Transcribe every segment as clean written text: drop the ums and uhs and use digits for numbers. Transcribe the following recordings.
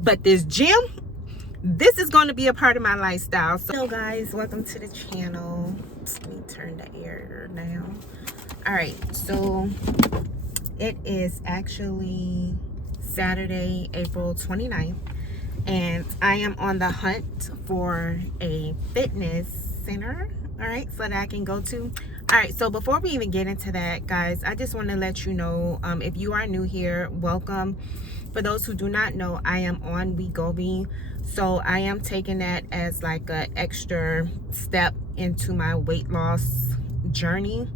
but this gym, this is going to be a part of my lifestyle. So hello guys, welcome to the channel. Let me turn the air down. All right, so it is actually Saturday, April 29th, and I am on the hunt for a fitness center, all right, so that I can go to. All right, so before we even get into that, guys, I just want to let you know, if you are new here, welcome. For those who do not know, I am on Wegovy, so I am taking that as like an extra step into my weight loss journey.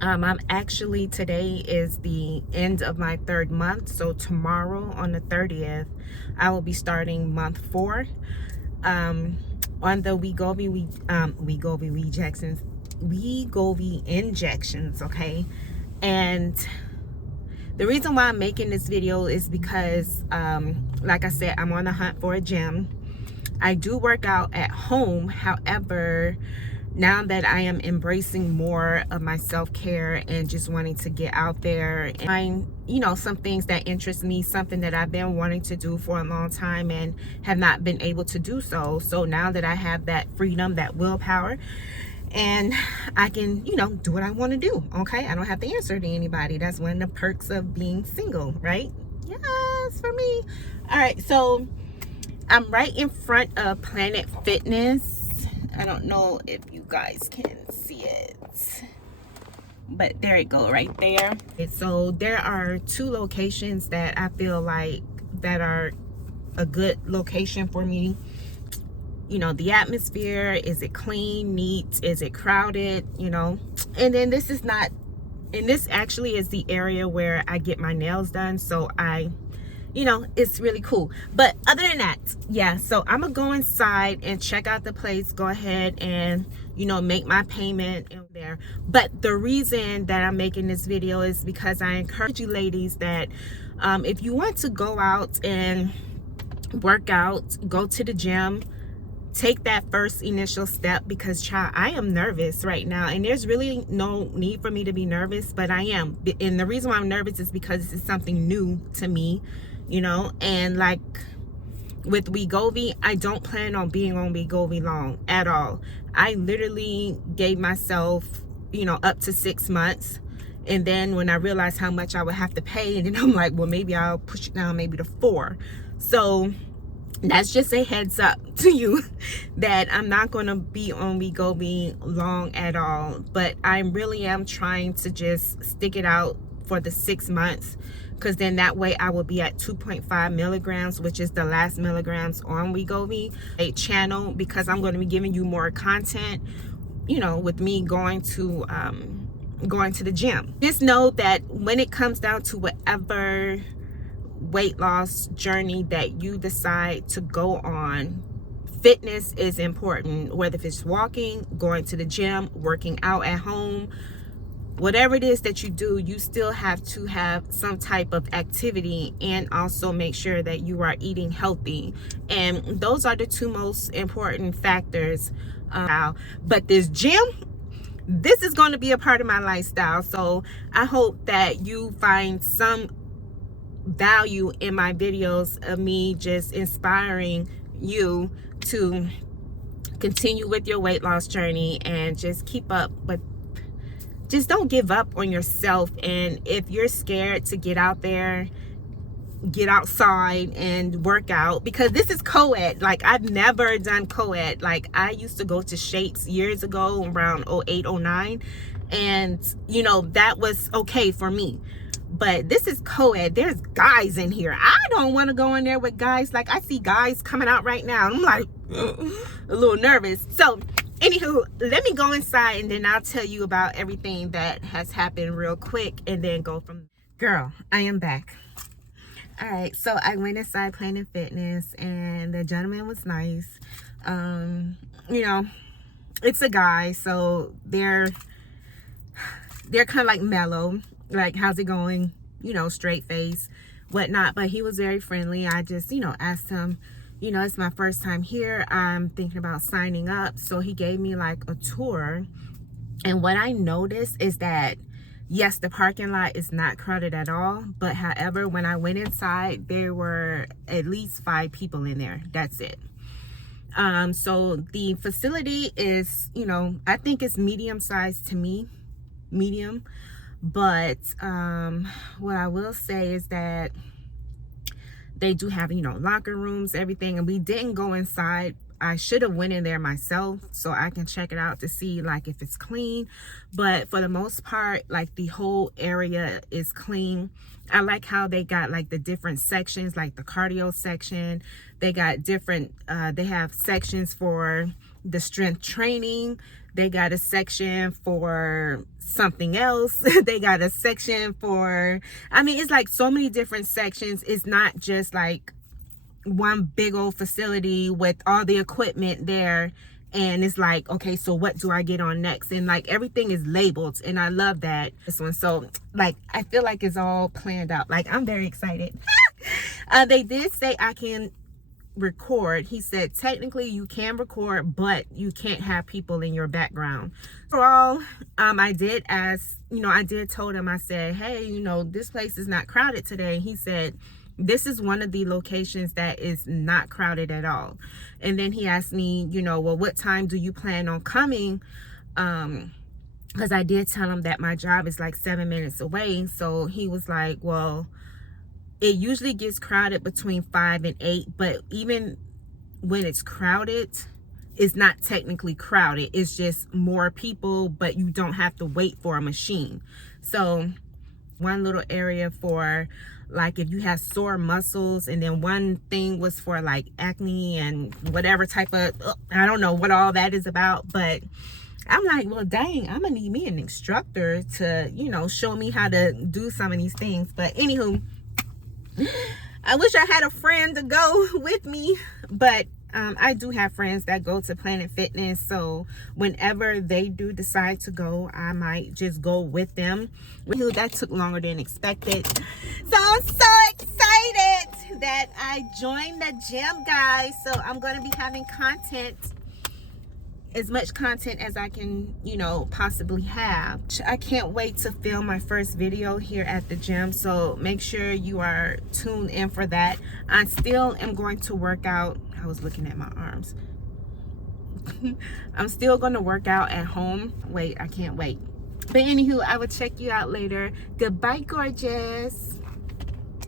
I'm actually, today is the end of my 3rd month, so tomorrow on the 30th, I will be starting month 4. On the Wegovy injections, okay? And the reason why I'm making this video is because, like I said, I'm on the hunt for a gym. I do work out at home. However, now that I am embracing more of my self-care and just wanting to get out there and find, you know, some things that interest me, something that I've been wanting to do for a long time and have not been able to do so. So now that I have that freedom, that willpower, and I can, you know, do what I want to do, okay? I don't have to answer to anybody. That's one of the perks of being single, right? Yes, for me. All right, so I'm right in front of Planet Fitness. I don't know if you guys can see it, but there it go, right there. So there are 2 locations that I feel like that are a good location for me. You know, the atmosphere, is it clean, neat, is it crowded, you know? And then this is not, and this actually is the area where I get my nails done, so you know, it's really cool. But other than that, yeah, so I'm gonna go inside and check out the place, go ahead and, you know, make my payment in there. But the reason that I'm making this video is because I encourage you ladies that if you want to go out and work out, go to the gym, take that first initial step, because child, I am nervous right now, and there's really no need for me to be nervous, but I am. And the reason why I'm nervous is because it's something new to me, you know. And like with Wegovy, I don't plan on being on Wegovy long at all. I literally gave myself, you know, up to 6 months, and then when I realized how much I would have to pay, and then I'm like, well, maybe I'll push it down maybe to 4. So that's just a heads up to you that I'm not going to be on Wegovy long at all. But I really am trying to just stick it out for the 6 months, because then that way I will be at 2.5 milligrams, which is the last milligrams on Wegovy, a channel, because I'm going to be giving you more content, you know, with me going to the gym. Just know that when it comes down to whatever weight loss journey that you decide to go on, fitness is important. Whether if it's walking, going to the gym, working out at home, whatever it is that you do, you still have to have some type of activity, and also make sure that you are eating healthy. And those are the 2 most important factors. But this gym, this is going to be a part of my lifestyle. So I hope that you find some value in my videos of me just inspiring you to continue with your weight loss journey and just keep up. But just don't give up on yourself. And if you're scared to get out there, get outside and work out, because this is co-ed. Like, I've never done co-ed. Like, I used to go to Shapes years ago, around 08, 09, and you know, that was okay for me. But this is co-ed. There's guys in here. I don't want to go in there with guys. Like, I see guys coming out right now, and I'm like a little nervous. So anywho, let me go inside, and then I'll tell you about everything that has happened real quick, and then go from girl. I am back. All right, so I went inside Planet Fitness, and the gentleman was nice. You know, it's a guy, so they're kind of like mellow, like, how's it going, you know, straight face, whatnot. But he was very friendly. I just, you know, asked him, you know, it's my first time here, I'm thinking about signing up. So he gave me like a tour, and what I noticed is that Yes, the parking lot is not crowded at all, but however, when I went inside, there were at least 5 people in there. That's it. So the facility is, you know, I think it's medium sized to me, medium. But what I will say is that they do have, you know, locker rooms, everything, and we didn't go inside. I should have went in there myself so I can check it out to see like if it's clean, but for the most part, like the whole area is clean. I like how they got like the different sections, like the cardio section. They got different they have sections for the strength training. They got a section for something else. They got a section for, I mean, it's like so many different sections. It's not just like one big old facility with all the equipment there, and it's like, okay, so what do I get on next? And like everything is labeled, and I love that. This one, so like I feel like it's all planned out. Like I'm very excited. They did say I can record. He said technically you can record, but you can't have people in your background. Overall, I did ask, you know, I did told him, I said, hey, you know, this place is not crowded today. He said this is one of the locations that is not crowded at all. And then he asked me, you know, well, what time do you plan on coming? Because I did tell him that my job is like 7 minutes away. So he was like, well, it usually gets crowded between 5 and 8, but even when it's crowded, it's not technically crowded. It's just more people, but you don't have to wait for a machine. So one little area for like if you have sore muscles, and then one thing was for like acne and whatever type of, I don't know what all that is about, but I'm like, well, dang, I'm gonna need me an instructor to, you know, show me how to do some of these things. But anywho, I wish I had a friend to go with me, but I do have friends that go to Planet Fitness, so whenever they do decide to go, I might just go with them. That took longer than expected, so I'm so excited that I joined the gym, guys. So I'm going to be having content, as much content as I can, you know, possibly have. I can't wait to film my first video here at the gym, so make sure you are tuned in for that. I still am going to work out. I was looking at my arms. I'm still going to work out at home. Wait, I can't wait. But anywho, I will check you out later. Goodbye, gorgeous.